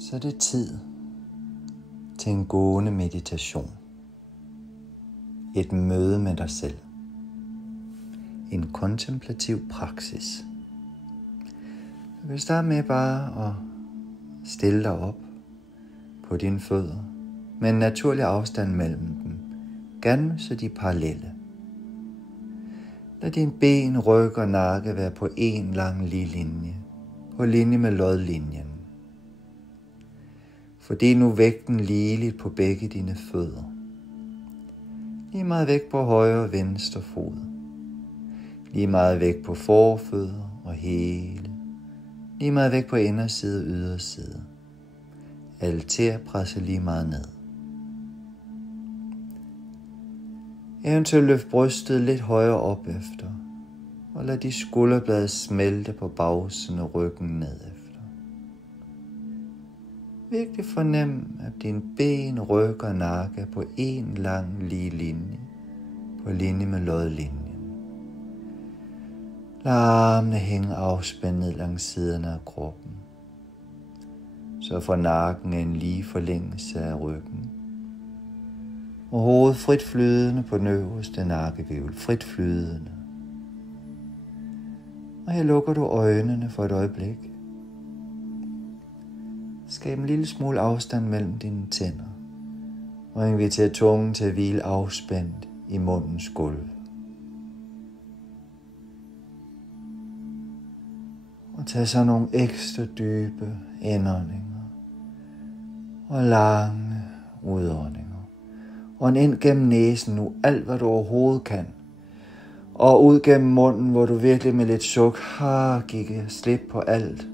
Så er det tid til en gående meditation. Et møde med dig selv. En kontemplativ praksis. Du kan starte med bare at stille dig op på dine fødder med en naturlig afstand mellem dem. Gerne så de er parallelle. Lad dine ben, ryg og nakke være på en lang lige linje. På linje med lodlinjen. Fordel nu vægten ligeligt på begge dine fødder. Lige meget vægt på højre og venstre fod. Lige meget vægt på forfødder og hæle. Lige meget vægt på inderside og yderside. Alter presser lige meget ned. Eventuelt løft brystet lidt højere op efter. Og lad de skulderblade smelte på bagsiden og ryggen ned efter. Virkelig fornem, at dine ben, ryg og nakke er på en lang lige linje. På linje med lodlinjen. Lad armene hænge afspændt ned langs siderne af kroppen. Så får nakken en lige forlængelse af ryggen. Og hovedet frit flydende på den øverste nakkehvirvel. Frit flydende. Og her lukker du øjnene for et øjeblik. Skab en lille smule afstand mellem dine tænder. Og inviter tungen til at hvile afspændt i mundens gulv. Og tag så nogle ekstra dybe indåndinger. Og lange udåndinger. Og ind gennem næsen nu alt hvad du overhovedet kan. Og ud gennem munden, hvor du virkelig med lidt suk giver slip på alt.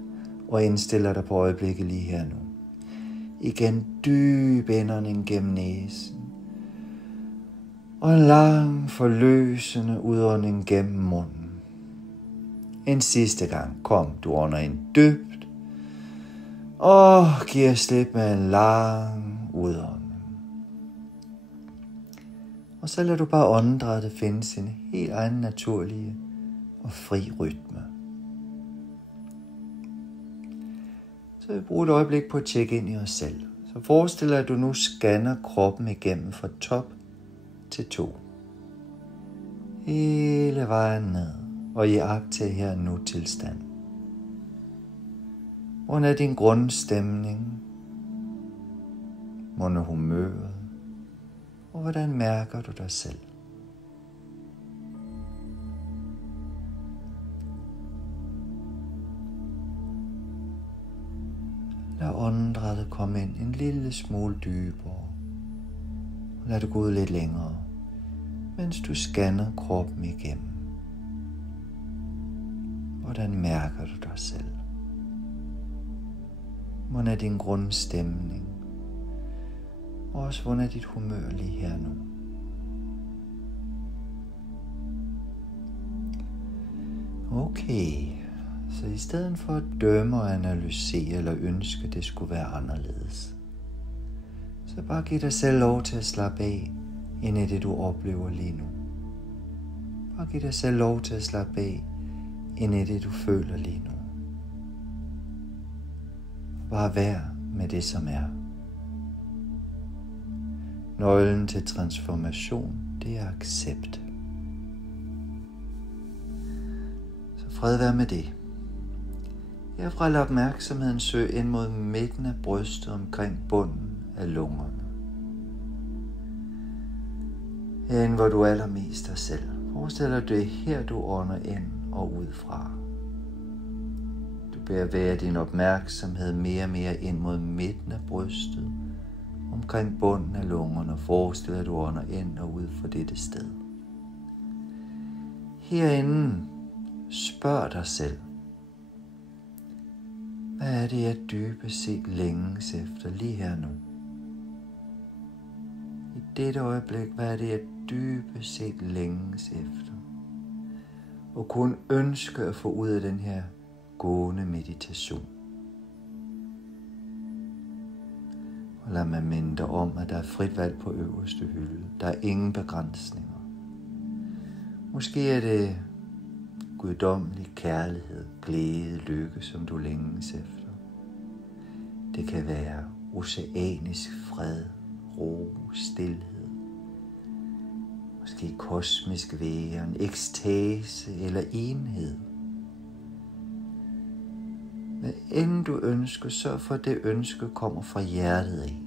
Og indstiller dig på øjeblikket lige her nu. Igen dyb indånding gennem næsen. Og en lang forløsende udånding gennem munden. En sidste gang. Kom, du ånder ind dybt. Og giver slip med en lang udånding. Og så lader du bare åndedrættet finde sin helt egen naturlige og fri rytme. Så vi bruger et øjeblik på at tjekke ind i os selv. Så forestil dig, at du nu scanner kroppen igennem fra top til tå. Hele vejen ned og iagttag her nu tilstand. Hvordan er din grundstemning? Hvordan er humøret? Og hvordan mærker du dig selv? Lad åndedrættet komme ind en lille smule dybere. Lad det gå ud lidt længere, mens du scanner kroppen igennem. Hvordan mærker du dig selv? Hvordan er din grundstemning? Og også hvordan er dit humør lige her nu? Okay. Så i stedet for at dømme og analysere eller ønske, det skulle være anderledes, så bare giv dig selv lov til at slappe af ind i det, du oplever lige nu. Bare giv dig selv lov til at slappe af ind i det, du føler lige nu. Bare vær med det, som er. Nøglen til transformation, det er accept. Så fred være med det. Herfra lad opmærksomheden søge ind mod midten af brystet omkring bunden af lungerne. Herinde hvor du er allermest dig selv. Forestil dig, at det er her du ånder ind og ud fra. Du bevæger din opmærksomhed mere og mere ind mod midten af brystet omkring bunden af lungerne og forestil dig, at du ånder ind og ud fra dette sted. Herinde spørg dig selv. Hvad er det, jeg dybest set længes efter lige her nu? I dette øjeblik, hvad er det, jeg dybest set længes efter? Og kun ønske at få ud af den her gående meditation. Og lad mig minde dig om, at der er frit valg på øverste hylde. Der er ingen begrænsninger. Måske er det guddommelig kærlighed, glæde, lykke, som du længes efter. Det kan være oceanisk fred, ro, stilhed. Måske kosmisk væren, ekstase eller enhed. Hvad end du ønsker, sørg for at det ønske kommer fra hjertet af.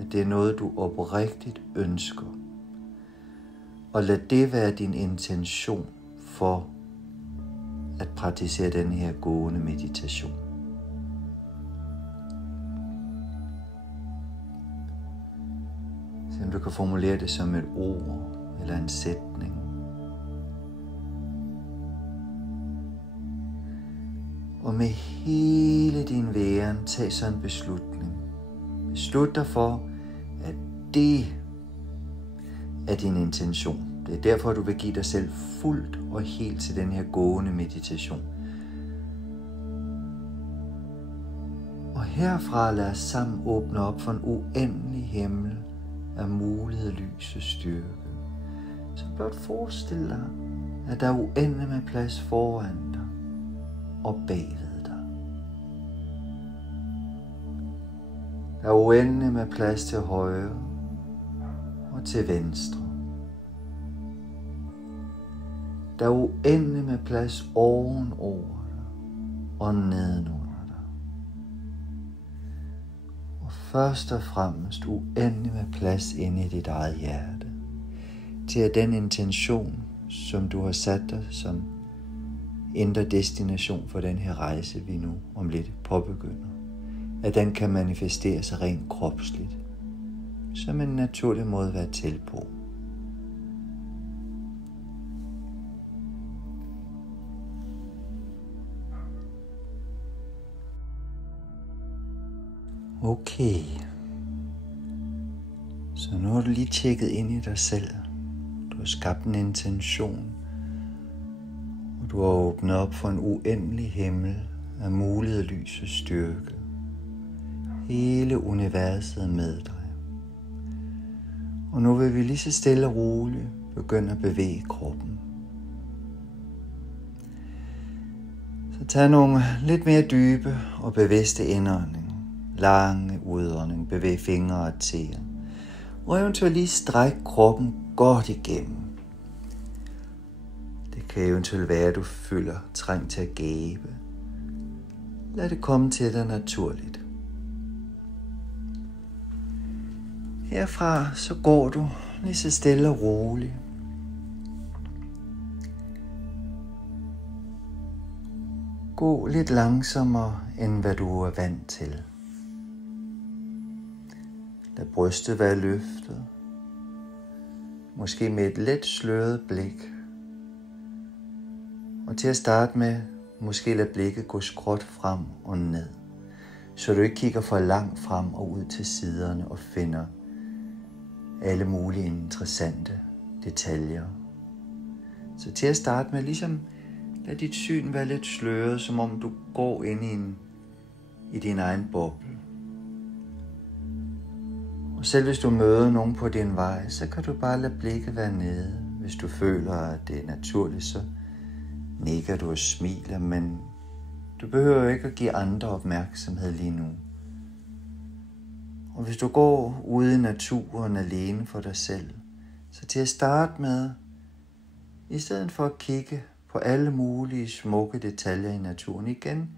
At det er noget, du oprigtigt ønsker. Og lad det være din intention for at praktisere den her gående meditation. Så om du kan formulere det som et ord eller en sætning. Og med hele din væren, tag så en beslutning. Beslut dig for, at det er din intention. Det er derfor, du vil give dig selv fuldt og helt til den her gående meditation. Og herfra lad os sammen åbne op for en uendelig himmel af mulighed, lys og styrke. Så blot forestil dig, at der er uendelig med plads foran dig og bagved dig. Der er uendelig med plads til højre og til venstre. Der er uendelig med plads ovenover dig og nedenunder dig. Og først og fremmest uendelig med plads inde i dit eget hjerte. Til at den intention, som du har sat dig som indre destination for den her rejse, vi nu om lidt påbegynder, at den kan manifestere sig rent kropsligt, som en naturlig måde at være til på. Okay, så nu har du lige tjekket ind i dig selv. Du har skabt en intention, og du har åbnet op for en uendelig himmel af mulighed, lys og styrke. Hele universet er med dig. Og nu vil vi lige så stille og roligt begynde at bevæge kroppen. Så tag nogle lidt mere dybe og bevidste indåndinger. Lange udånding, bevæg fingre og tæer. Og eventuelt lige stræk kroppen godt igennem. Det kan eventuelt være, at du føler trang til at gabe. Lad det komme til dig naturligt. Herfra så går du lige så stille og roligt. Gå lidt langsommere, end hvad du er vant til. Lad brystet være løftet. Måske med et let sløret blik. Og til at starte med, måske lad blikket gå skråt frem og ned. Så du ikke kigger for langt frem og ud til siderne og finder alle mulige interessante detaljer. Så til at starte med, ligesom lad dit syn være lidt sløret, som om du går ind i din egen boble. Og selv hvis du møder nogen på din vej, så kan du bare lade blikket være nede. Hvis du føler, at det er naturligt, så nikker du og smiler, men du behøver jo ikke at give andre opmærksomhed lige nu. Og hvis du går ude i naturen alene for dig selv, så til at starte med, i stedet for at kigge på alle mulige smukke detaljer i naturen igen,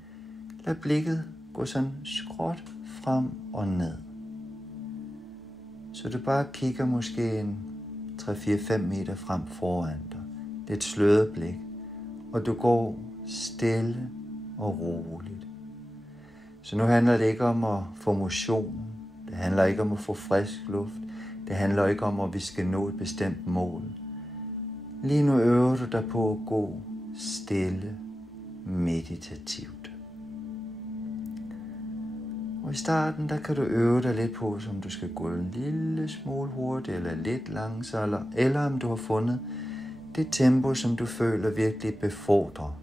lad blikket gå sådan skråt frem og ned. Så du bare kigger måske en 3-4-5 meter frem foran dig. Det er et sløret blik, og du går stille og roligt. Så nu handler det ikke om at få motion. Det handler ikke om at få frisk luft. Det handler ikke om, at vi skal nå et bestemt mål. Lige nu øver du dig på at gå stille, meditativt. Og i starten, der kan du øve dig lidt på, som du skal gå en lille smule hurtigt, eller lidt langsommere, eller om du har fundet det tempo, som du føler virkelig befordrer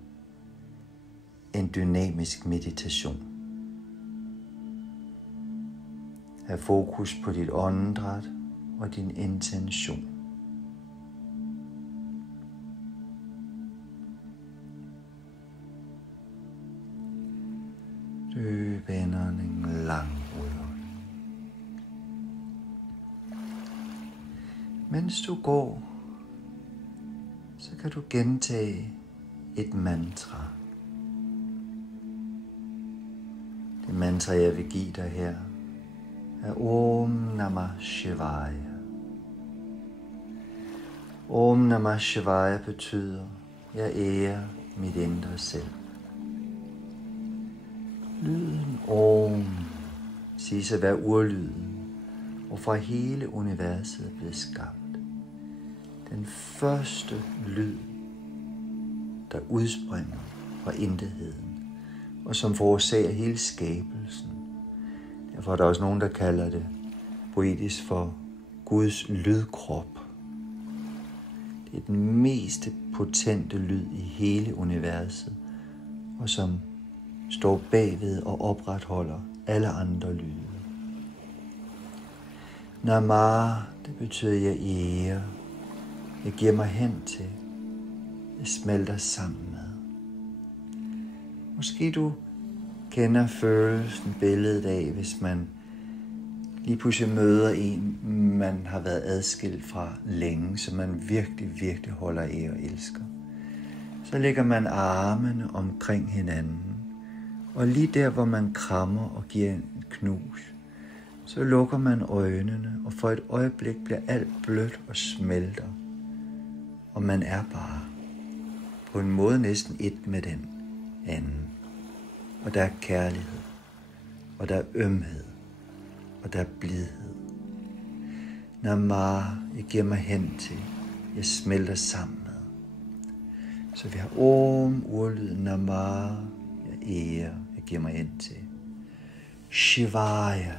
en dynamisk meditation. Hav fokus på dit åndedræt og din intention. Dyb indånding, lang udånding. Mens du går, så kan du gentage et mantra. Det mantra, jeg vil give dig her, er Om Namah Shivaya. Om Namah Shivaya betyder, jeg ærer mit indre selv. Lyden Om siges at være urlyden, og fra hele universet er blevet skabt. Den første lyd, der udspringer fra intetheden, og som forårsager hele skabelsen. Derfor er der også nogen, der kalder det poetisk for Guds lydkrop. Det er den mest potente lyd i hele universet, og som står bagved og opretholder alle andre lyde. Namah, det betyder jeg ærer. Jeg giver mig hen til. Jeg smelter sammen med. Måske du kender følelsen, billedet af, hvis man lige pludselig møder en, man har været adskilt fra længe, som man virkelig holder af og elsker. Så lægger man armene omkring hinanden, og lige der, hvor man krammer og giver en knus, så lukker man øjnene, og for et øjeblik bliver alt blødt og smelter. Og man er bare på en måde næsten et med den anden. Og der er kærlighed, og der er ømhed, og der er blidhed. Namah, jeg giver mig hen til, jeg smelter sammen med. Så vi har Om, urlyden Namah, jeg ærer, jeg giver mig hen til. Shivaya,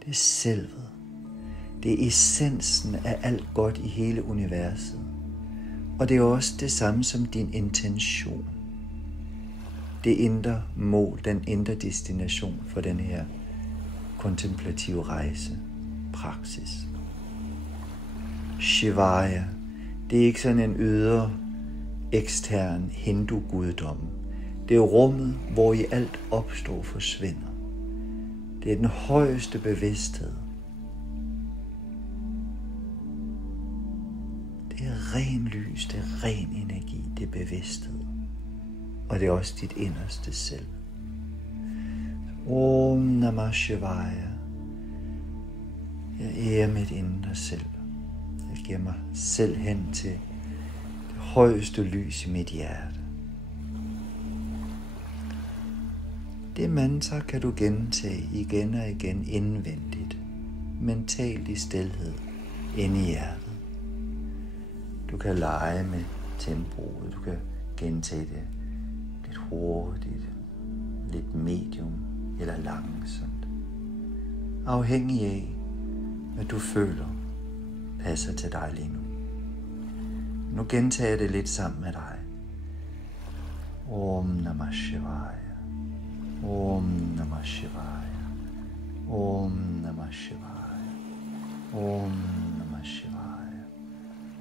det er selvet. Det er essensen af alt godt i hele universet. Og det er også det samme som din intention. Det indre mål, den indre destination for den her kontemplative rejse, praksis. Shivaya, det er ikke sådan en ydre, ekstern hindu-guddom. Det er rummet, hvor i alt opstår og forsvinder. Det er den højeste bevidsthed. Det er ren lys, det er ren energi, det er bevidsthed. Og det er også dit inderste selv. Om Namah Shivaya. Jeg ærer mit indre selv. Jeg giver mig selv hen til det højeste lys i mit hjerte. Det mantra kan du gentage igen og igen indvendigt, mentalt i stilhed, inde i hjertet. Du kan lege med tempoet, du kan gentage det lidt hurtigt, lidt medium eller langsomt. Afhængig af, hvad du føler passer til dig lige nu. Nu gentager jeg det lidt sammen med dig. Om Namah Shivaya. Om Namah Shivaya. Om Namah Shivaya. Om Namah Shivaya.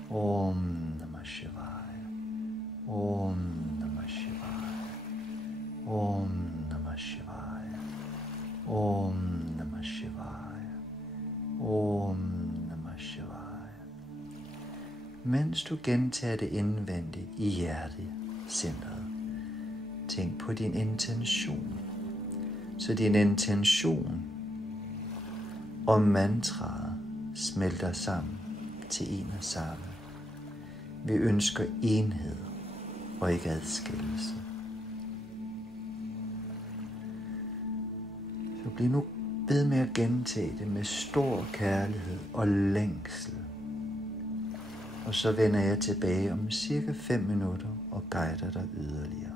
Om Namah Shivaya. Om Namah Shivaya. Om Namah Shivaya. Om Namah Shivaya. Om Namah Shivaya. Mens du gentager det indvendigt i hjertecentret, tænk på din intention. Så din intention og mantraet smelter sammen til en og samme. Vi ønsker enhed og ikke adskillelse. Så bliv nu ved med at gentage det med stor kærlighed og længsel. Og så vender jeg tilbage om cirka 5 minutter og guider dig yderligere.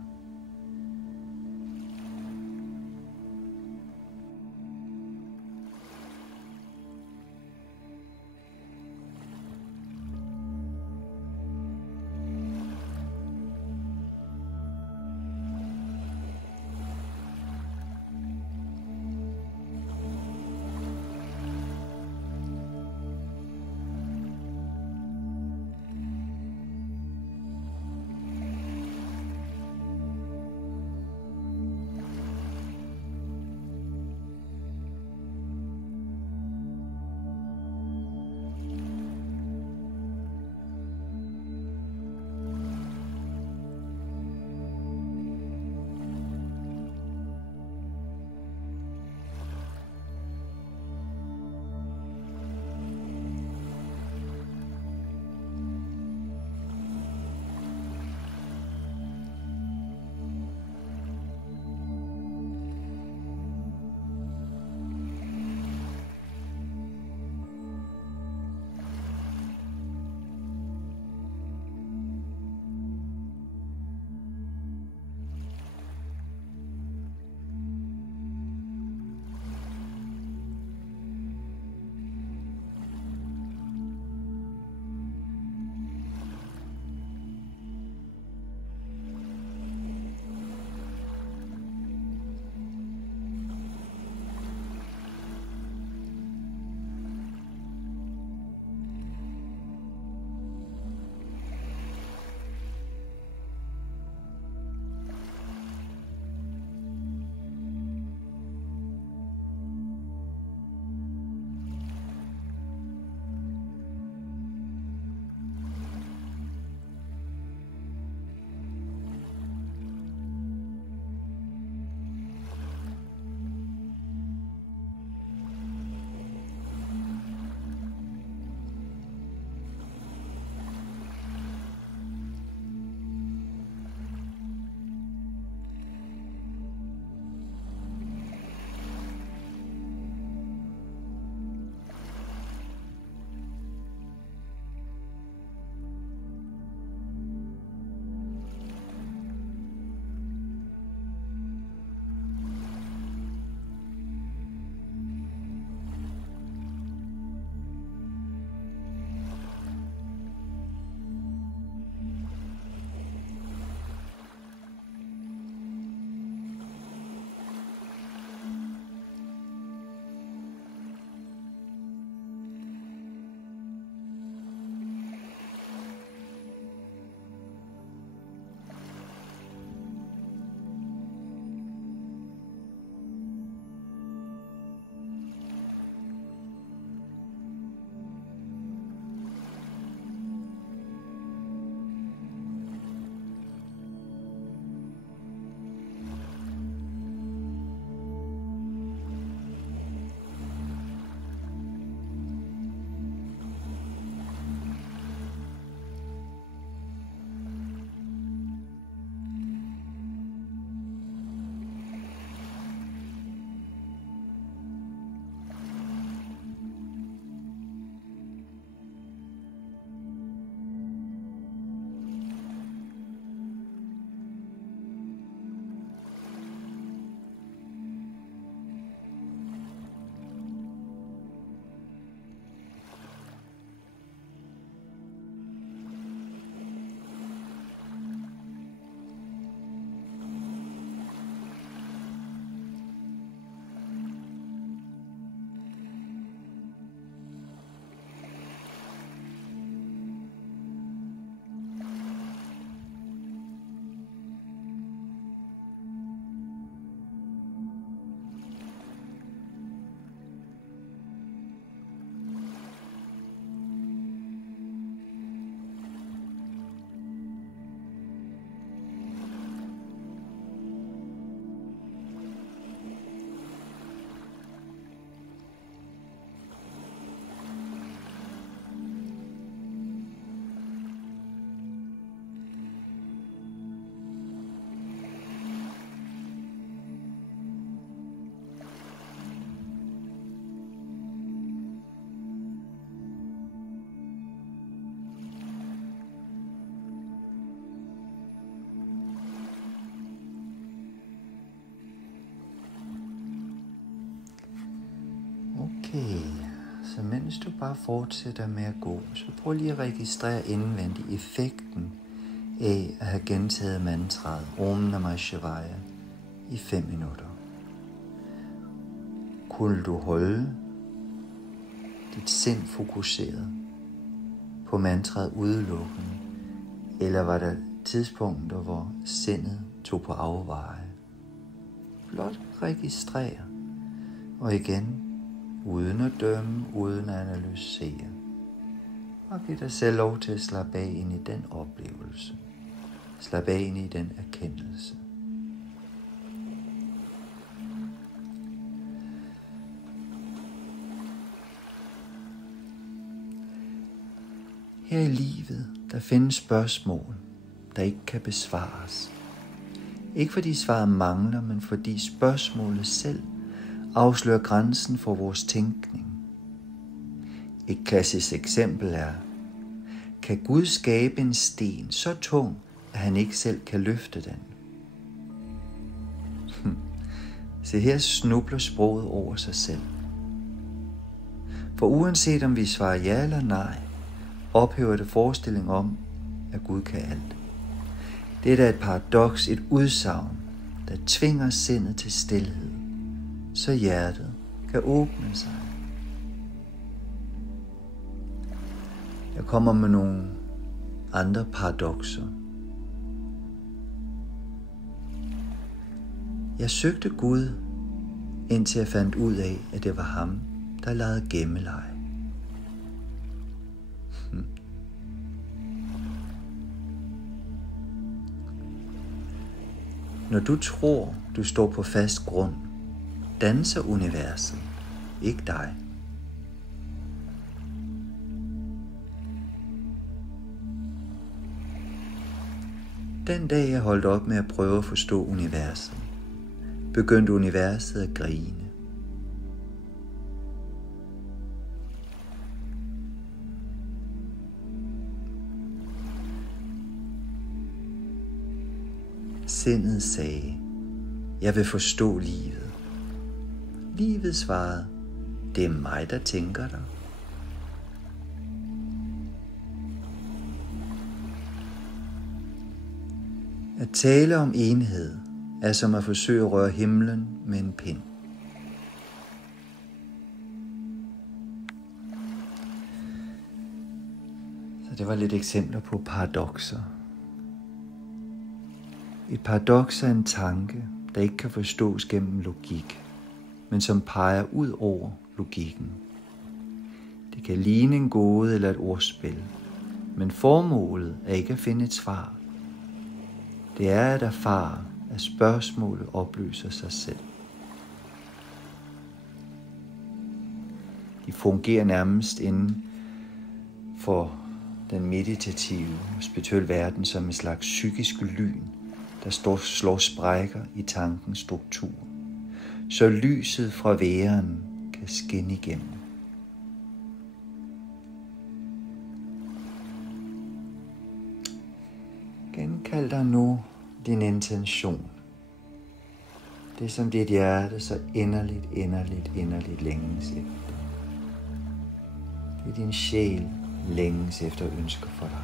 Okay, så mens du bare fortsætter med at gå, så prøv lige at registrere indvendigt effekten af at have gentaget mantraet Om Namah Shivaya i 5 minutter. Kunne du holde dit sind fokuseret på mantraet udelukkende, eller var der tidspunkter, hvor sindet tog på afveje? Blot registrere, og igen, uden at dømme, uden at analysere. Og giv dig selv lov til at slappe af ind i den oplevelse. Slap af ind i den erkendelse. Her i livet, der findes spørgsmål, der ikke kan besvares. Ikke fordi svaret mangler, men fordi spørgsmålet selv afslører grænsen for vores tænkning. Et klassisk eksempel er, kan Gud skabe en sten så tung, at han ikke selv kan løfte den? Se, her snubler sproget over sig selv. For uanset om vi svarer ja eller nej, ophæver det forestilling om, at Gud kan alt. Det er da et paradoks, et udsagn, der tvinger sindet til stilhed, så hjertet kan åbne sig. Jeg kommer med nogle andre paradokser. Jeg søgte Gud, indtil jeg fandt ud af, at det var ham, der legede gemmeleje. Når du tror, du står på fast grund, danser universet, ikke dig. Den dag jeg holdt op med at prøve at forstå universet, begyndte universet at grine. Sindet sagde, jeg vil forstå livet. Livet svarede, det er mig, der tænker dig. At tale om enhed er som at forsøge at røre himlen med en pind. Så det var lidt eksempler på paradokser. Et paradoks er en tanke, der ikke kan forstås gennem logik, men som peger ud over logikken. Det kan ligne en gåde eller et ordspil, men formålet er ikke at finde et svar. Det er at erfare, at spørgsmålet opløser sig selv. De fungerer nærmest inden for den meditative og spirituelle verden som en slags psykisk lyn, der slår sprækker i tankens struktur, så lyset fra væren kan skinne igennem. Genkald dig nu din intention. Det som dit hjerte så inderligt længes efter. Det er din sjæl længes efter ønsker for dig.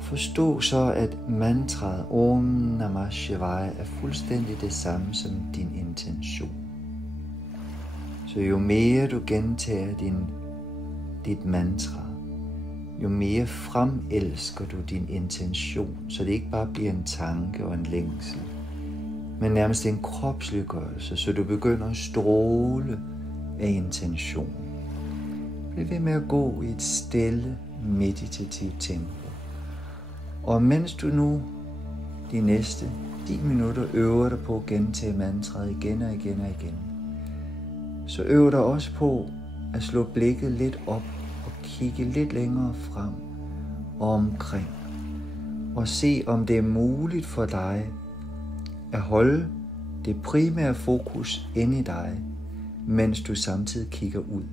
Forstå så, at mantraet Om Namah Shivaya er fuldstændig det samme som din intention. Så jo mere du gentager dit mantra, jo mere fremelsker du din intention, så det ikke bare bliver en tanke og en længsel, men nærmest en kropsliggørelse, så du begynder at stråle af intention. Bliv ved med at gå i et stille, meditativt tempo. Og mens du nu de næste 10 minutter øver dig på at gentage mantraet igen og igen og igen, så øver dig også på at slå blikket lidt op og kigge lidt længere frem og omkring. Og se om det er muligt for dig at holde det primære fokus inde i dig, mens du samtidig kigger ud.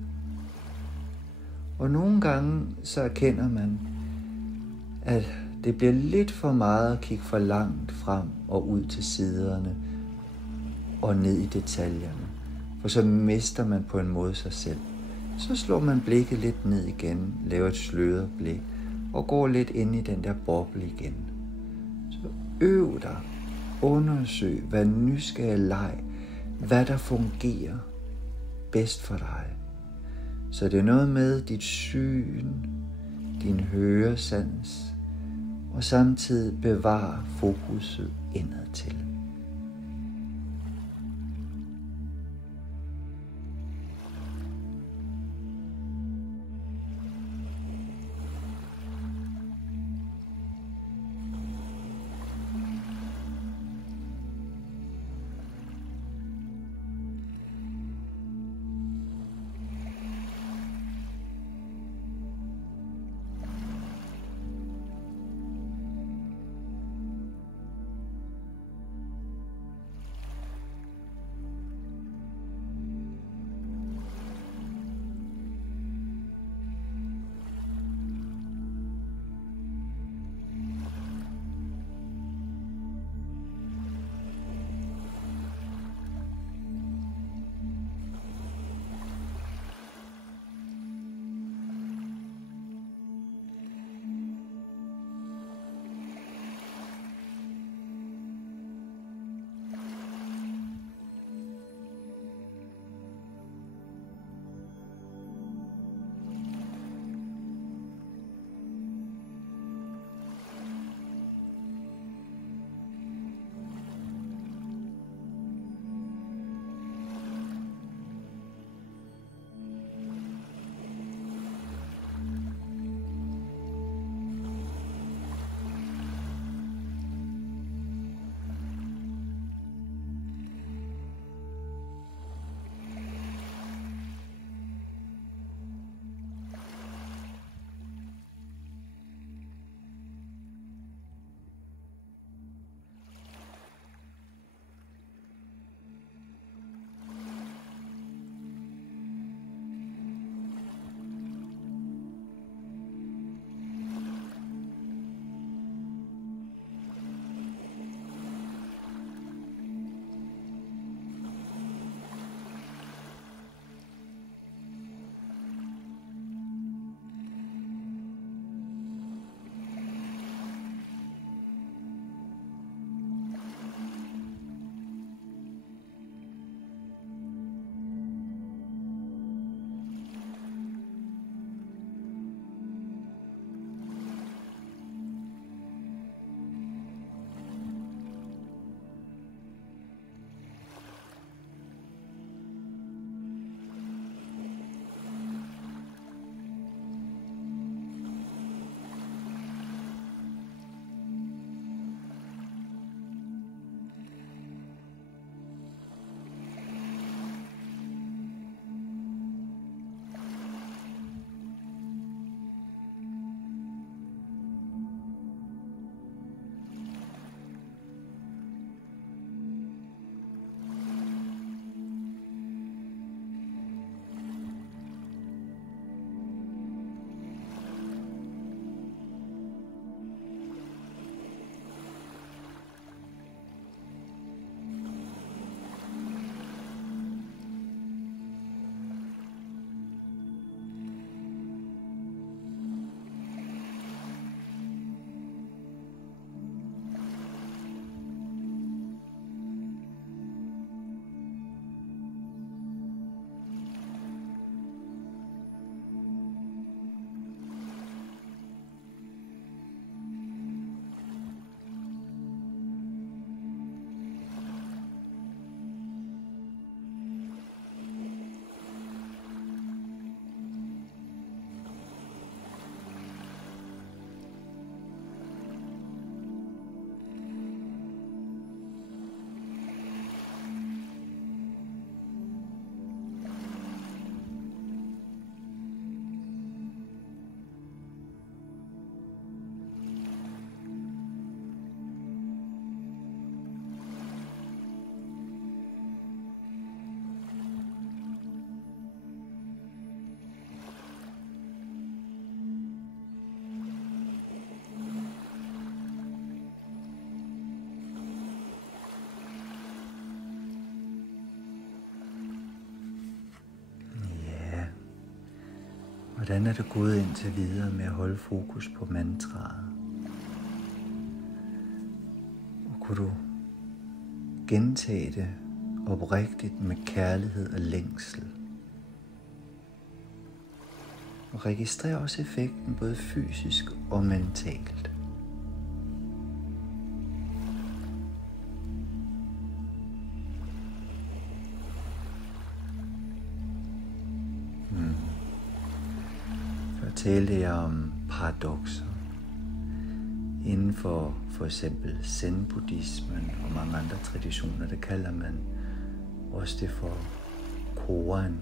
Og nogle gange så erkender man, at det bliver lidt for meget at kigge for langt frem og ud til siderne og ned i detaljerne. og så mister man på en måde sig selv. Så slår man blikket lidt ned igen, laver et sløret blik, og går lidt ind i den der boble igen. Så øv dig, undersøg, vær nysgerrig, leg, hvad der fungerer bedst for dig. Så det er noget med dit syn, din høresans, og samtidig bevare fokuset indad til. Hvordan er du gået indtil videre med at holde fokus på mantraet? Og kunne du gentage det oprigtigt med kærlighed og længsel? Og registrer også effekten både fysisk og mentalt. Før talte jeg om paradokser. Inden for eksempel zen-buddhismen og mange andre traditioner, der kalder man også det for koan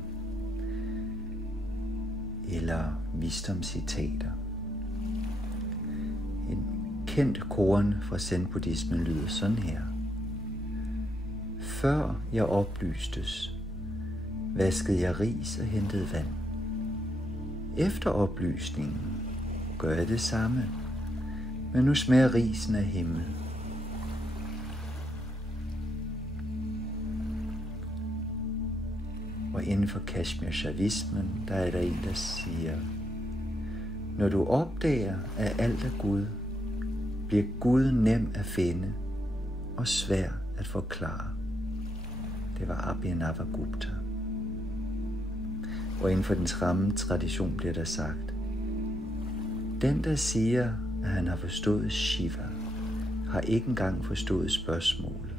eller visdomscitater. En kendt koan fra zen-buddhismen lyder sådan her: Før jeg oplystes, vaskede jeg ris og hentede vand. Efter oplysningen gør jeg det samme, men nu smager risen af himmel. Og inden for Kashmir-shaivismen, der er der en, der siger: Når du opdager, at alt er Gud, bliver Gud nem at finde og svær at forklare. Det var Abhinavagupta. Og inden for den samme tradition bliver der sagt: Den, der siger, at han har forstået Shiva, har ikke engang forstået spørgsmålet.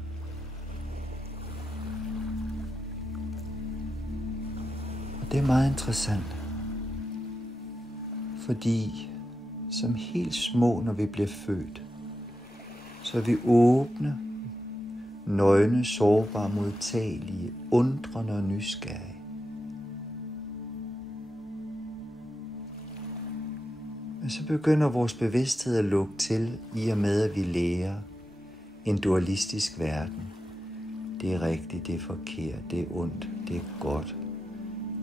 Og det er meget interessant, fordi som helt små, når vi bliver født, så er vi åbne, nøgne, sårbare, modtagelige, undrende og nysgerrige. Men så begynder vores bevidsthed at lukke til, i og med at vi lærer en dualistisk verden. Det er rigtigt, det er forkert, det er ondt, det er godt,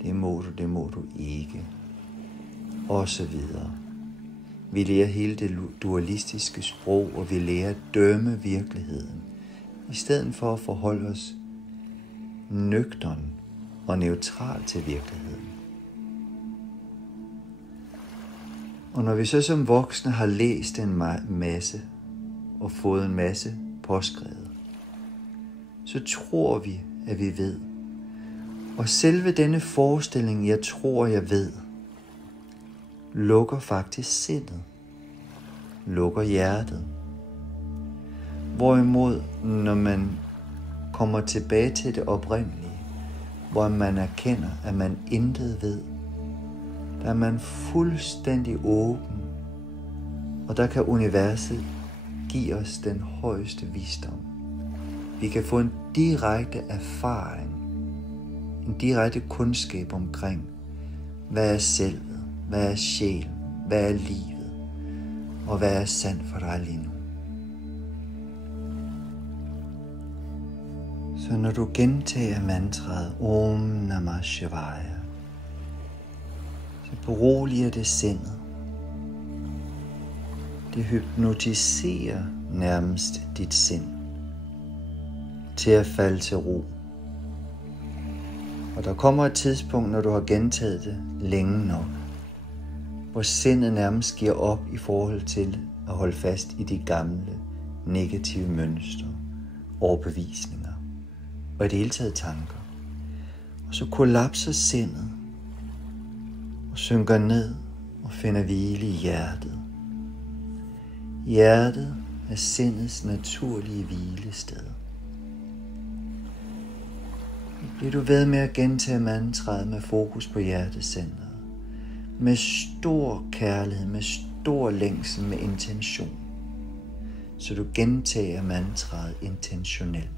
det må du ikke, og så videre. Vi lærer hele det dualistiske sprog, og vi lærer at dømme virkeligheden, i stedet for at forholde os nøgtern og neutral til virkeligheden. Og når vi så som voksne har læst en masse og fået en masse påskrevet, så tror vi, at vi ved. Og selve denne forestilling, jeg tror, jeg ved, lukker faktisk sindet, lukker hjertet. Hvorimod, når man kommer tilbage til det oprindelige, hvor man erkender, at man intet ved, der er man fuldstændig åben, og der kan universet give os den højeste visdom. Vi kan få en direkte erfaring, en direkte kundskab omkring, hvad er selvet, hvad er sjælen, hvad er livet, og hvad er sandt for dig lige nu. Så når du gentager mantraet Om Namah Shivaya, så beroliger det sindet. Det hypnotiserer nærmest dit sind til at falde til ro. Og der kommer et tidspunkt, når du har gentaget det længe nok, hvor sindet nærmest giver op i forhold til at holde fast i de gamle, negative mønstre, overbevisninger og i det hele taget tanker. Og så kollapser sindet og synker ned og finder hvile i hjertet. Hjertet er sindets naturlige hvilested. Bliver du ved med at gentage mantraet med fokus på hjertecentret, med stor kærlighed, med stor længsel, med intention, så du gentager mantraet intentionelt.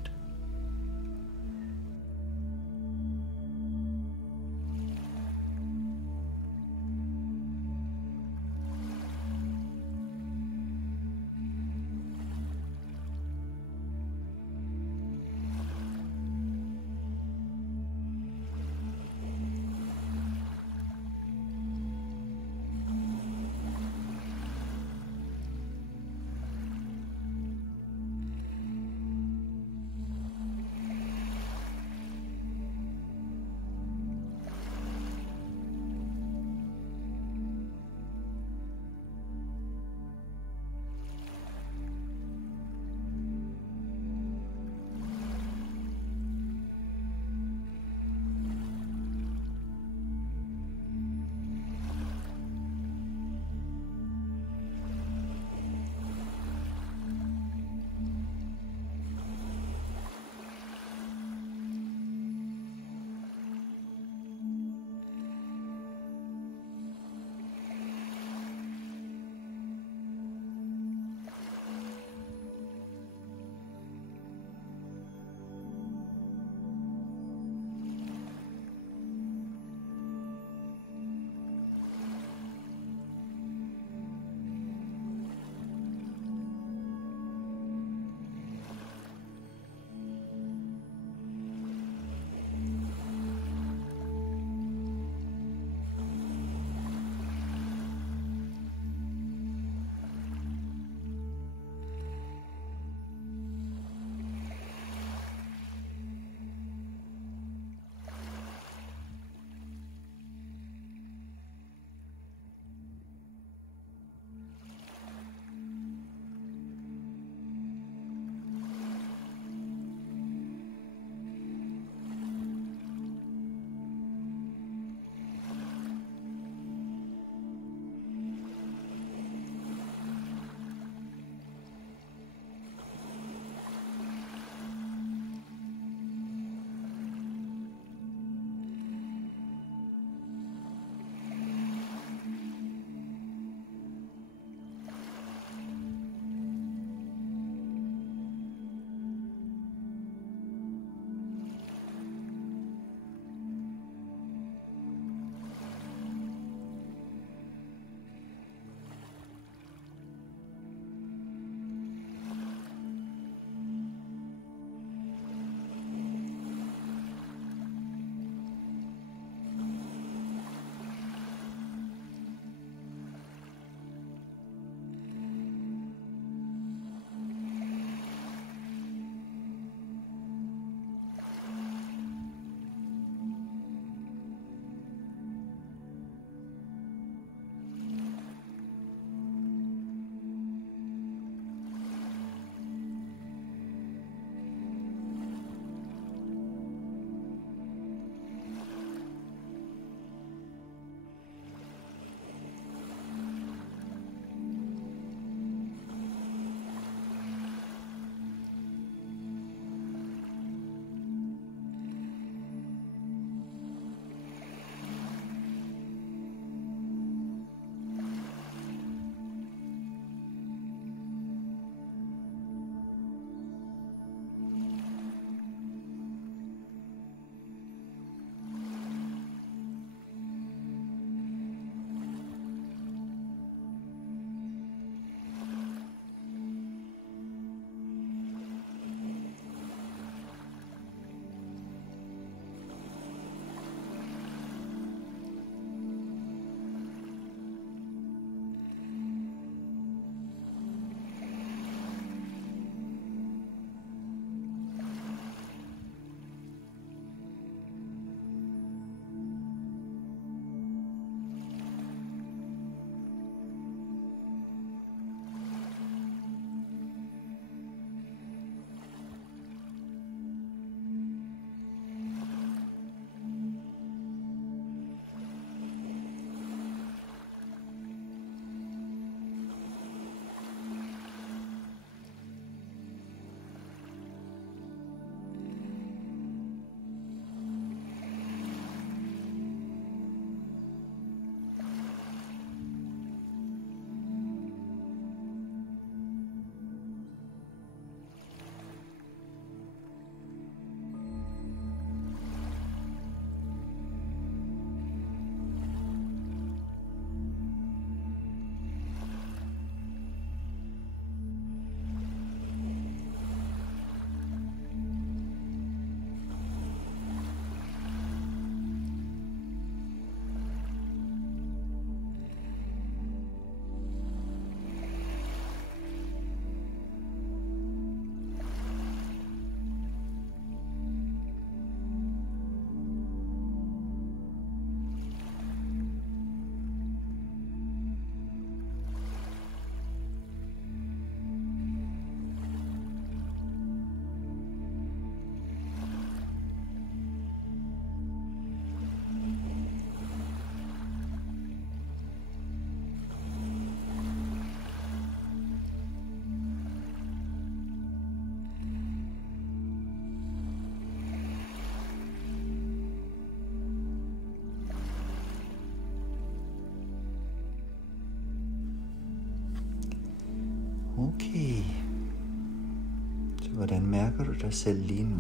mærker du dig selv lige nu?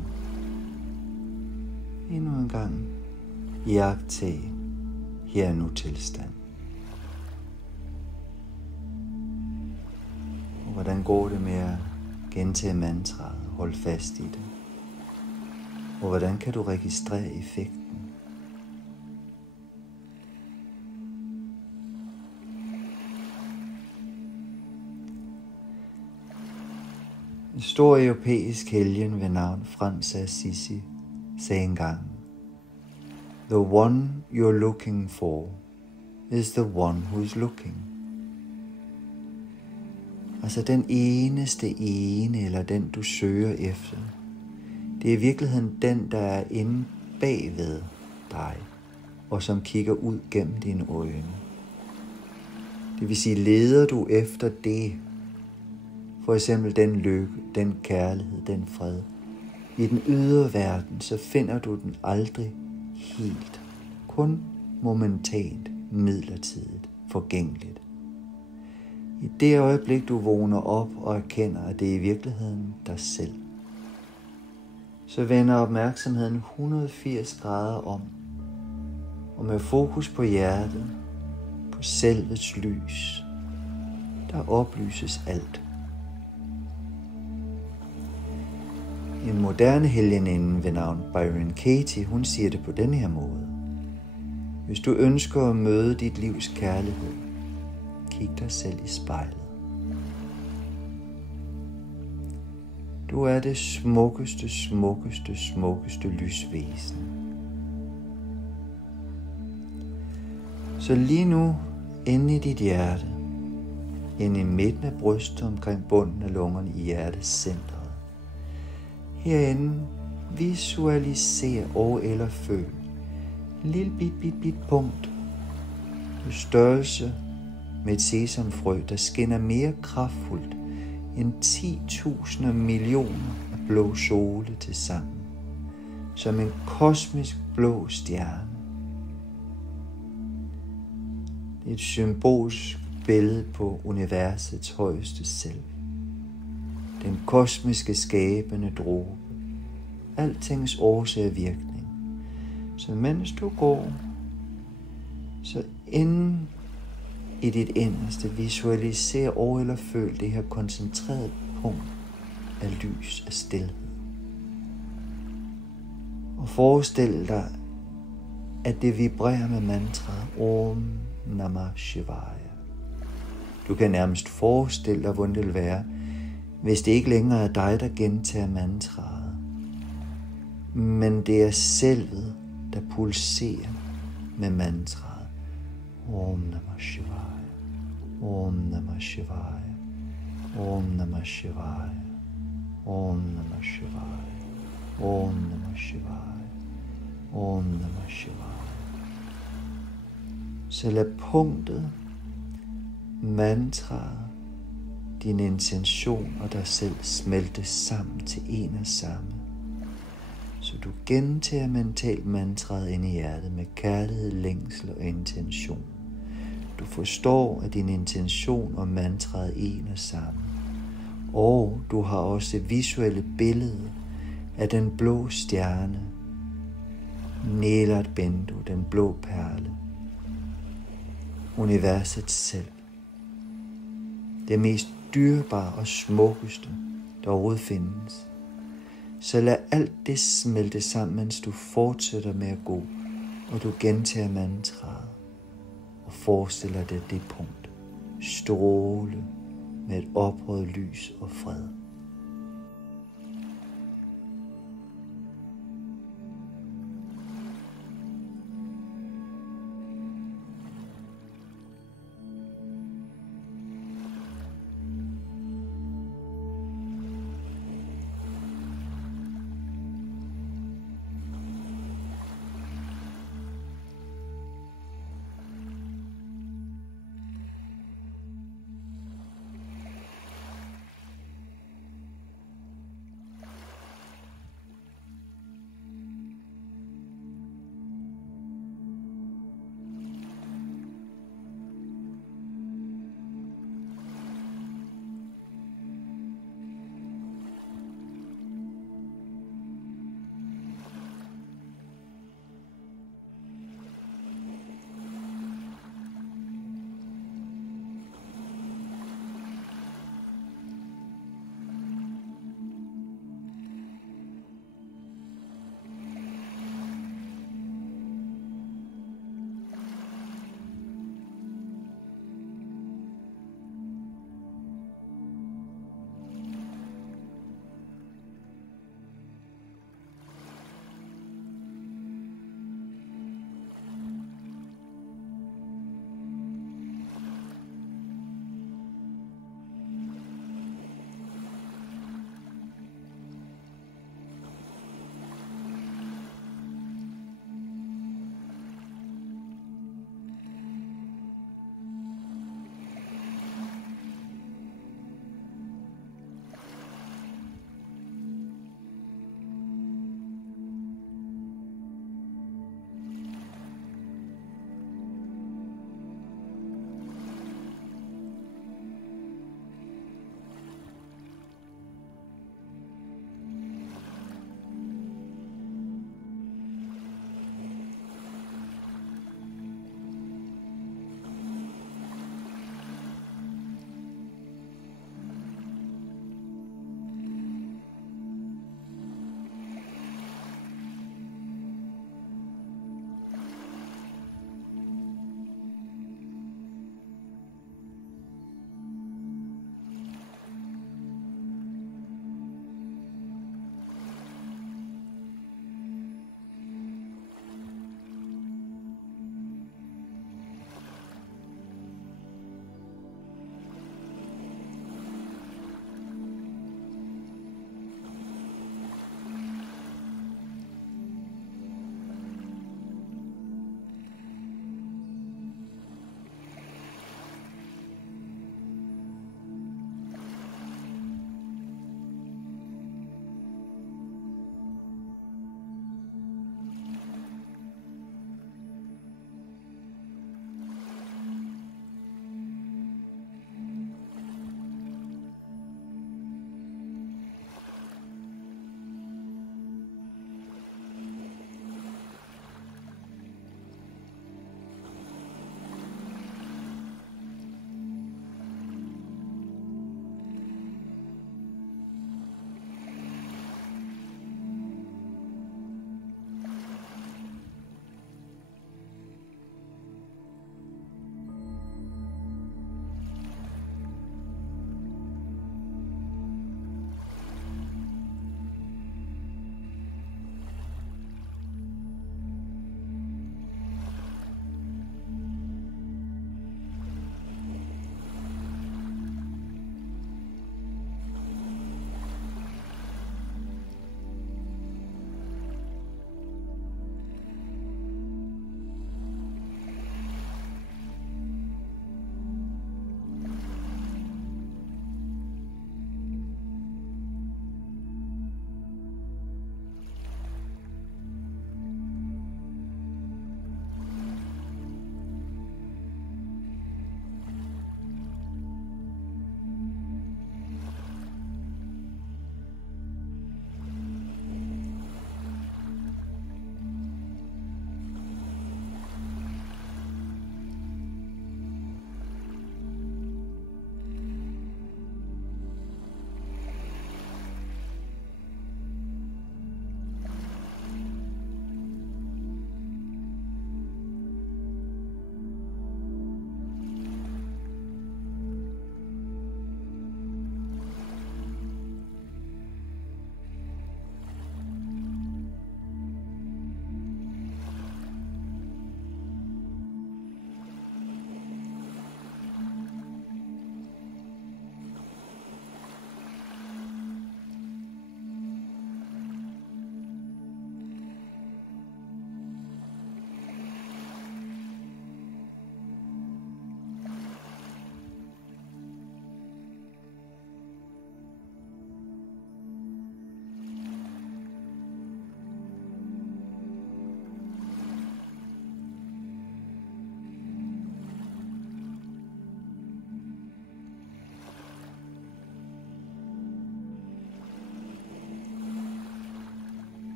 Endnu en gang iagttag her nu tilstand. Og hvordan går det med at gentage mantraet, hold fast i det? Og hvordan kan du registrere effekten? En stor europæisk helgen ved navn Frans af Assisi sagde engang: "The one you're looking for is the one who is looking." Altså den eneste ene, eller den du søger efter, det er i virkeligheden den, der er inde bagved dig, og som kigger ud gennem dine øjne. Det vil sige, leder du efter det, for eksempel den lykke, den kærlighed, den fred, i den ydre verden, så finder du den aldrig helt, kun momentant, midlertidigt, forgængeligt. I det øjeblik, du vågner op og erkender, at det er i virkeligheden dig selv, så vender opmærksomheden 180 grader om, og med fokus på hjertet, på selvets lys, der oplyses alt. En moderne helgeninde ved navn Byron Katie, hun siger det på denne her måde: Hvis du ønsker at møde dit livs kærlighed, kig dig selv i spejlet. Du er det smukkeste, smukkeste, smukkeste lysvæsen. Så lige nu, inde i dit hjerte, inde i midten af brystet, omkring bunden af lungerne i hjertecentret, herinde visualiser og eller føl en lille bit punkt på størrelse med et sesamfrø, der skinner mere kraftfuldt end 10.000 millioner af blå sole til sammen, som en kosmisk blå stjerne. Det er et symbolsk billede på universets højeste selv, den kosmiske skabende dråbe, altings årsag og virkning. Så mens du går, så inden i dit inderste visualiser og eller føl det her koncentrerede punkt af lys, af stilhed. Og forestil dig, at det vibrerer med mantraet Om Namah Shivaya. Du kan nærmest forestille dig, hvordan det vil være, hvis det ikke længere er dig, der gentager mantraet, men det er selvet, der pulserer med mantraet Om Namah Shivaya, Om Namah Shivaya, Om Namah Shivaya, Om Namah Shivaya, Om Namah Shivaya, Om Namah Shivaya. Så lad punktet, mantraet, din intention og dig selv smelte sammen til en og samme. Så du gentager mentalt mantraet ind i hjertet med kærlighed, længsel og intention. Du forstår, at din intention og mantraet er en og samme. Og du har også et visuelle billede af den blå stjerne, Nelat Bindu, den blå perle, universets selv. Det mest dyrebare og smukkeste, der overhovedet findes. Så lad alt det smelte sammen, mens du fortsætter med at gå, og du gentager mantraet, og forestiller dig det punkt stråle med et ophøjet lys og fred.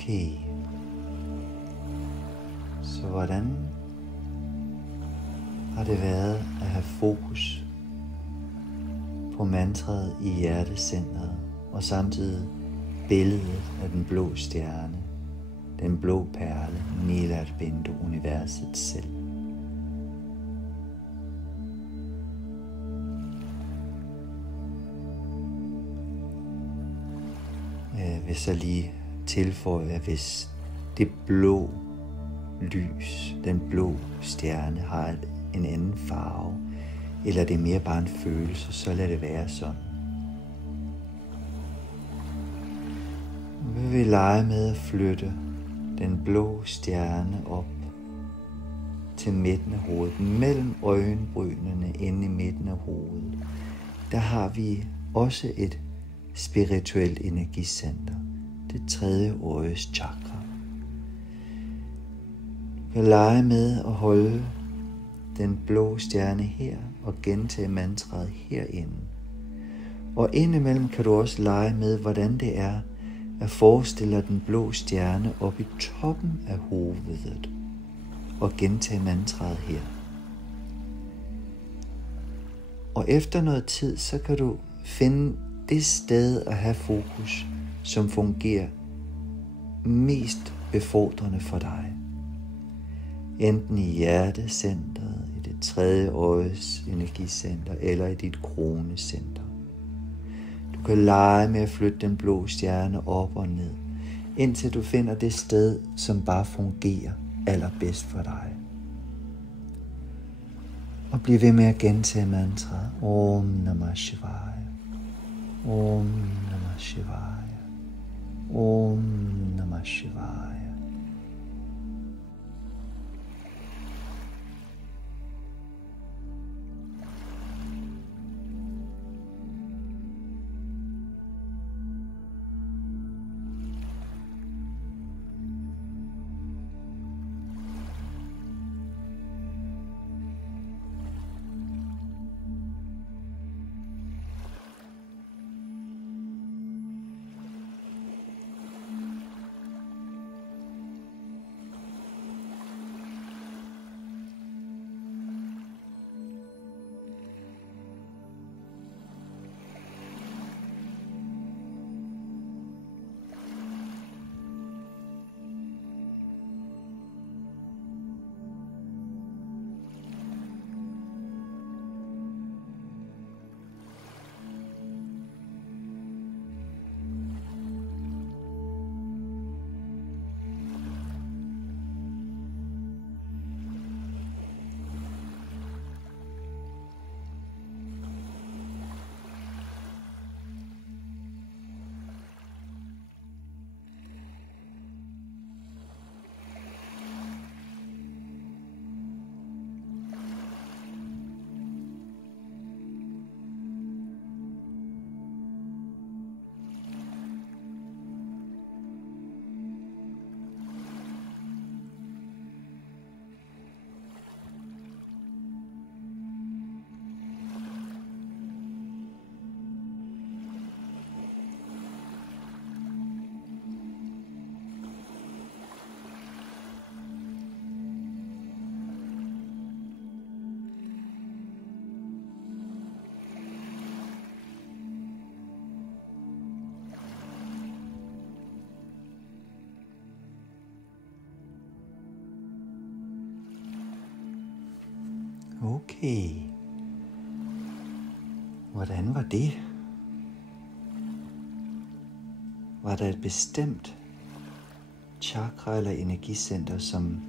Okay. Så hvordan har det været at have fokus på mantraet i hjertecentret og samtidig billedet af den blå stjerne, den blå perle, Nilat Bindu, universet selv? Jeg vil så lige tilføje, at hvis det blå lys, den blå stjerne, har en anden farve, eller det er mere bare en følelse, så lad det være sådan. Nu vil vi lege med at flytte den blå stjerne op til midten af hovedet, mellem øjenbrynene, inde i midten af hovedet. Der har vi også et spirituelt energicenter, det tredje øjes chakra. Du kan lege med at holde den blå stjerne her og gentage mantraet herinde. Og indimellem kan du også lege med, hvordan det er at forestille den blå stjerne op i toppen af hovedet og gentage mantraet her. Og efter noget tid, så kan du finde det sted at have fokus, som fungerer mest befordrende for dig. Enten i hjertecentret, i det tredje øjes energicenter eller i dit kronecenter. Du kan lege med at flytte den blå stjerne op og ned, indtil du finder det sted, som bare fungerer allerbedst for dig. Og bliv ved med at gentage mantraet Om Namah Shivaya, Om Namah Shivaya, Om Namah Shivaya. Okay. Hvordan var det? Var der et bestemt chakra eller energicenter, som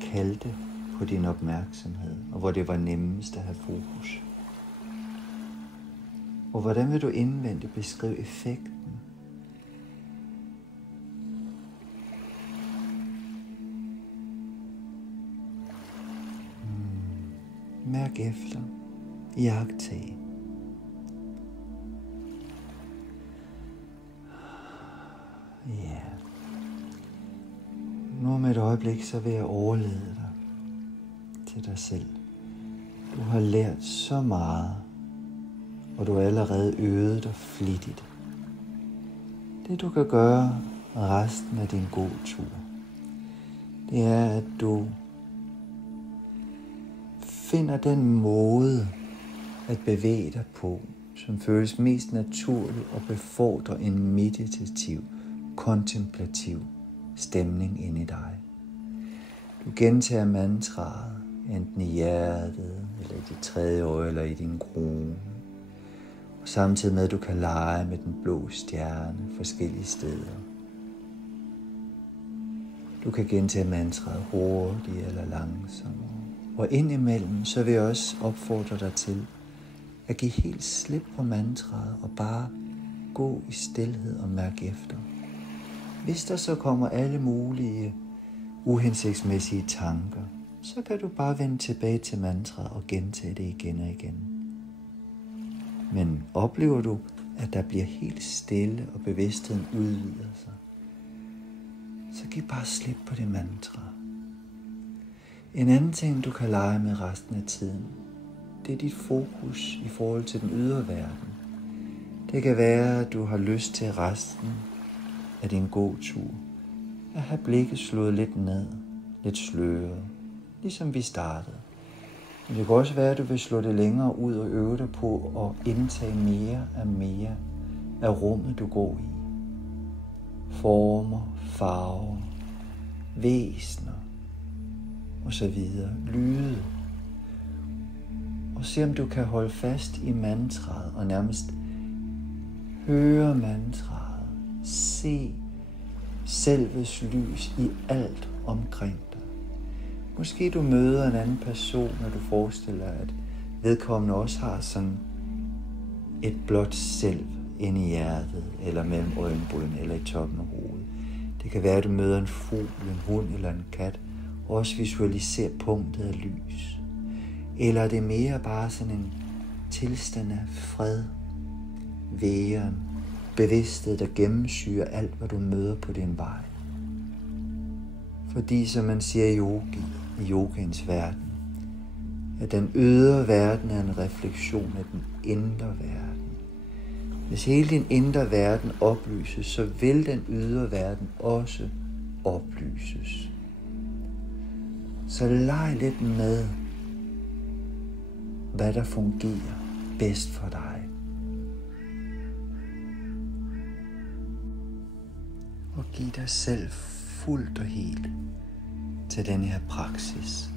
kaldte på din opmærksomhed, og hvor det var nemmest at have fokus? Og hvordan vil du indvendigt beskrive effekten? Mærk efter. Iagttag. Ja. Nu om et øjeblik, så vil jeg overlede dig til dig selv. Du har lært så meget, og du har allerede øvet dig flittigt. Det du kan gøre resten af din gåtur, det er, at du finder den måde at bevæge dig på, som føles mest naturlig og befordrer en meditativ, kontemplativ stemning inde i dig. Du gentager mantraet, enten i hjertet, eller i dit tredje øje, eller i din krone. Og samtidig med, at du kan lege med den blå stjerne forskellige steder. Du kan gentage mantraet hurtigt eller langsommere. Og indimellem, så vil jeg også opfordre dig til at give helt slip på mantraet og bare gå i stilhed og mærke efter. Hvis der så kommer alle mulige uhensigtsmæssige tanker, så kan du bare vende tilbage til mantraet og gentage det igen og igen. Men oplever du, at der bliver helt stille og bevidstheden udvider sig, så giv bare slip på det mantra. En anden ting, du kan lege med resten af tiden, det er dit fokus i forhold til den ydre verden. Det kan være, at du har lyst til resten af din gåtur at have blikket slået lidt ned, lidt sløret, ligesom vi startede. Men det kan også være, at du vil slå det længere ud og øve dig på at indtage mere af rummet, du går i. Former, farver, væsener og så videre, lyde. Og se om du kan holde fast i mantraet og nærmest høre mantraet. Se selvets lys i alt omkring dig. Måske du møder en anden person, når du forestiller, at vedkommende også har sådan et blåt selv inde i hjertet, eller mellem øjenbryn, eller i toppen af hovedet. Det kan være, at du møder en fugl, en hund eller en kat, og også visualiserer punktet af lys. Eller er det mere bare sådan en tilstand af fred, væren, bevidsthed, der gennemsyrer alt, hvad du møder på din vej. Fordi, som man siger i yogaens verden, at den ydre verden er en refleksion af den indre verden. Hvis hele din indre verden oplyses, så vil den ydre verden også oplyses. Så leg lidt med, hvad der fungerer bedst for dig. Og giv dig selv fuldt og helt til den her praksis.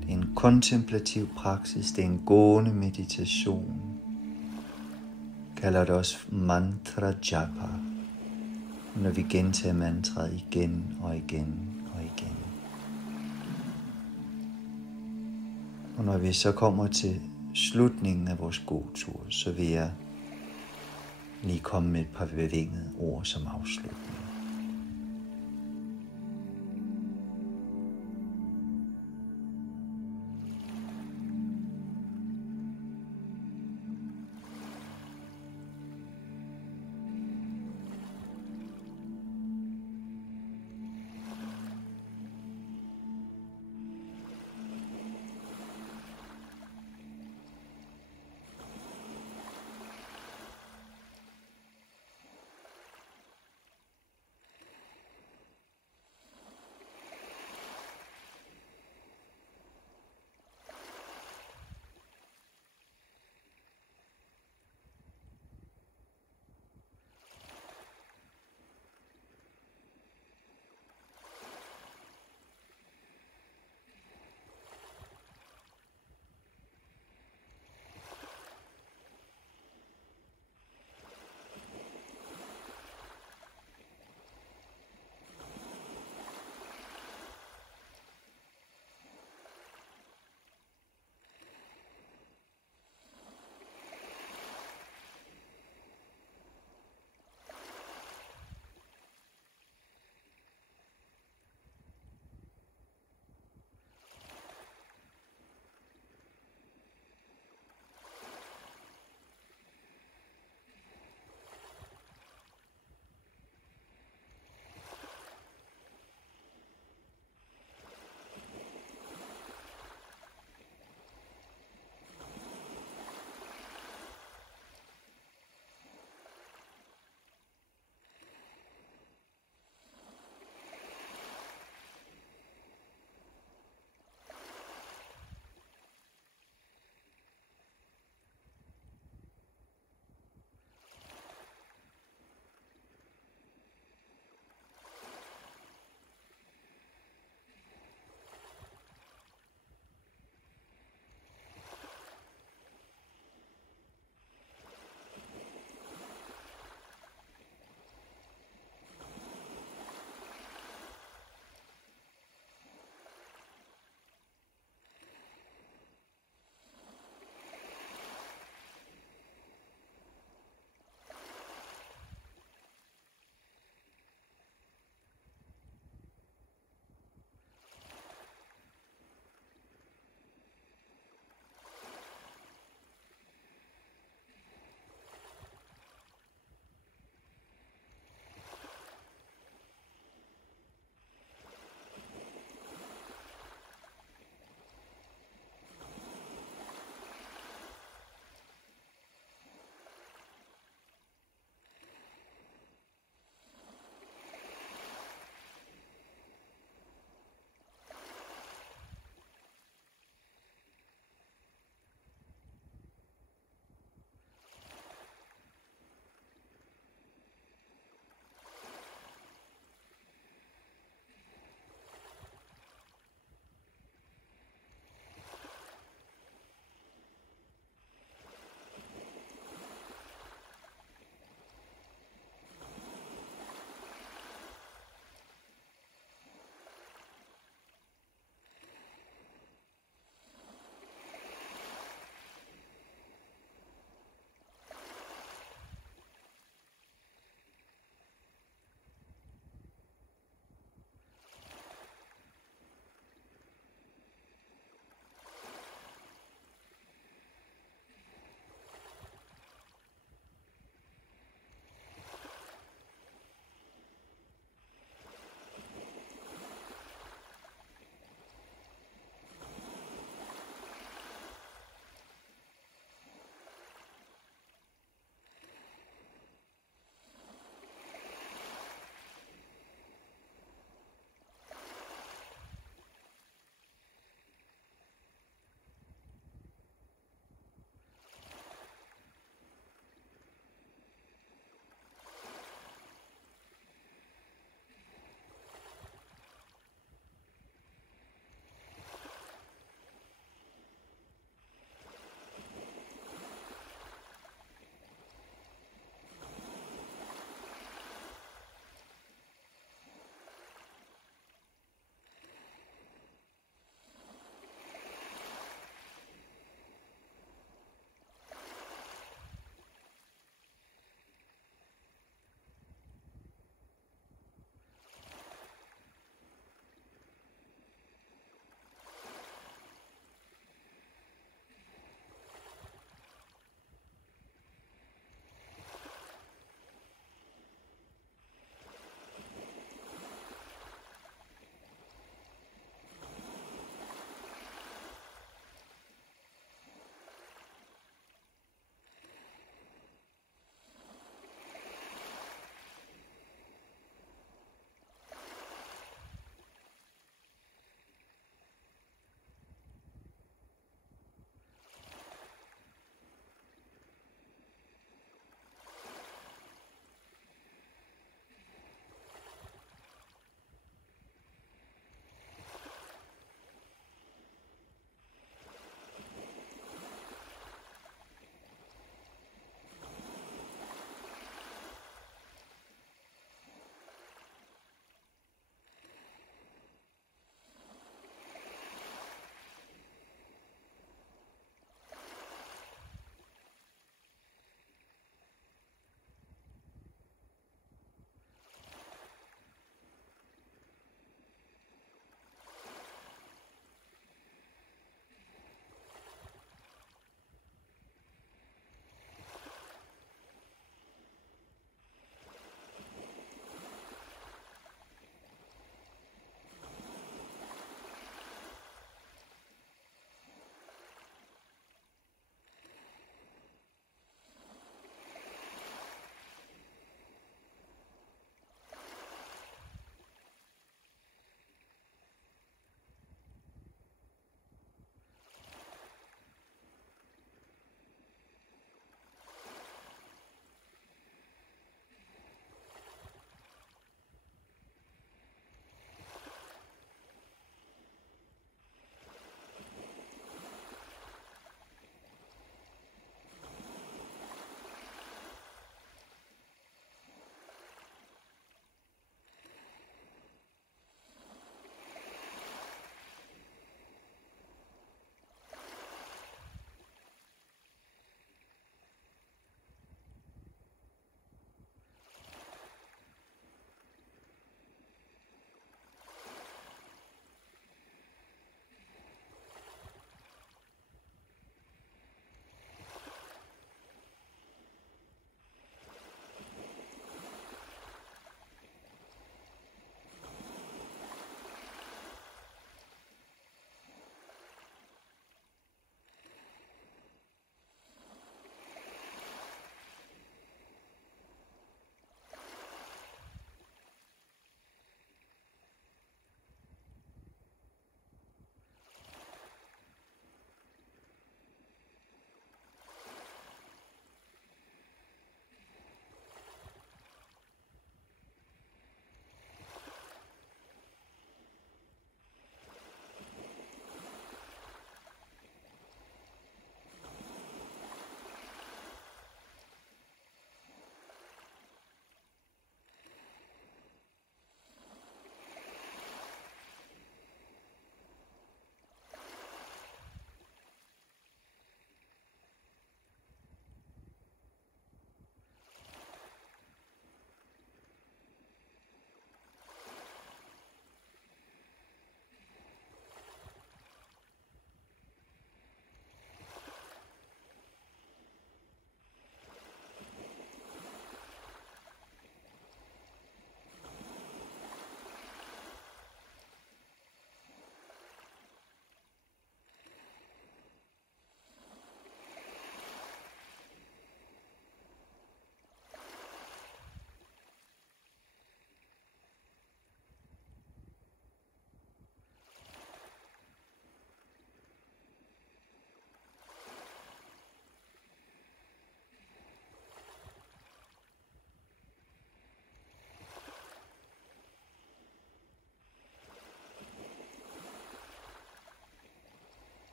Det er en kontemplativ praksis, det er en gående meditation. Kalder det også mantra japa, når vi gentager mantraet igen og igen og igen. Og når vi så kommer til slutningen af vores gåtur, så vil jeg lige komme med et par bevingede ord som afslutning.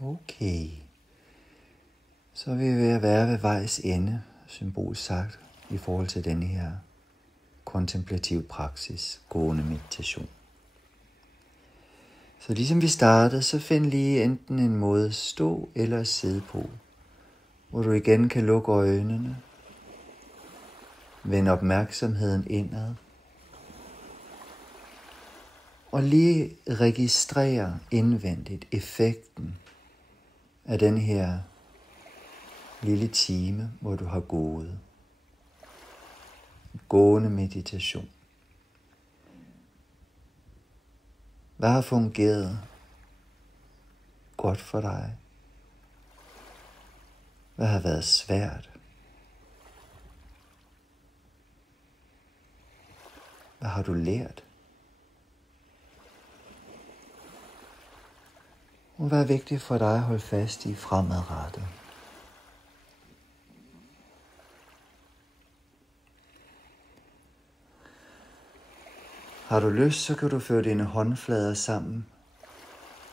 Okay. Så er vi ved at være ved vejs ende, symbolisk sagt, i forhold til denne her kontemplative praksis, gående meditation. Så ligesom vi startede, så find lige enten en måde at stå eller sidde på, hvor du igen kan lukke øjnene, vend opmærksomheden indad, og lige registrere indvendigt effekten af den her lille time, hvor du har gået. Gående meditation. Hvad har fungeret godt for dig? Hvad har været svært? Hvad har du lært? Og hvad er vigtigt for dig at holde fast i fremadrettet? Har du lyst, så kan du føre dine håndflader sammen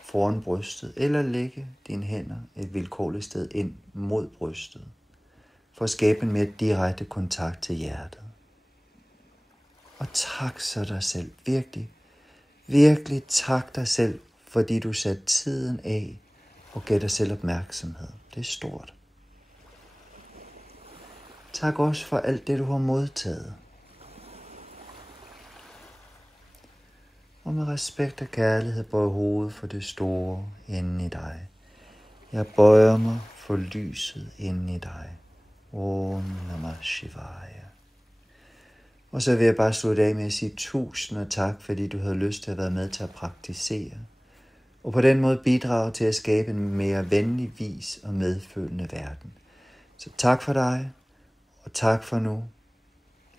foran brystet, eller lægge dine hænder et vilkårligt sted ind mod brystet, for at skabe en mere direkte kontakt til hjertet. Og tak så dig selv, virkelig tak dig selv, fordi du satte tiden af og gav dig selv opmærksomhed. Det er stort. Tak også for alt det, du har modtaget. Og med respekt og kærlighed bøjer hovedet for det store inde i dig. Jeg bøjer mig for lyset inde i dig. Om Namah Shivaya. Og så vil jeg bare slutte af med at sige 1000 tak, fordi du havde lyst til at være med til at praktisere. Og på den måde bidrage til at skabe en mere venlig, vis og medfølende verden. Så tak for dig, og tak for nu,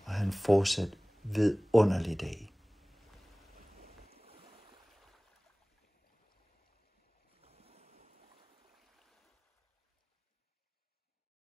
og have en fortsat vidunderlig dag.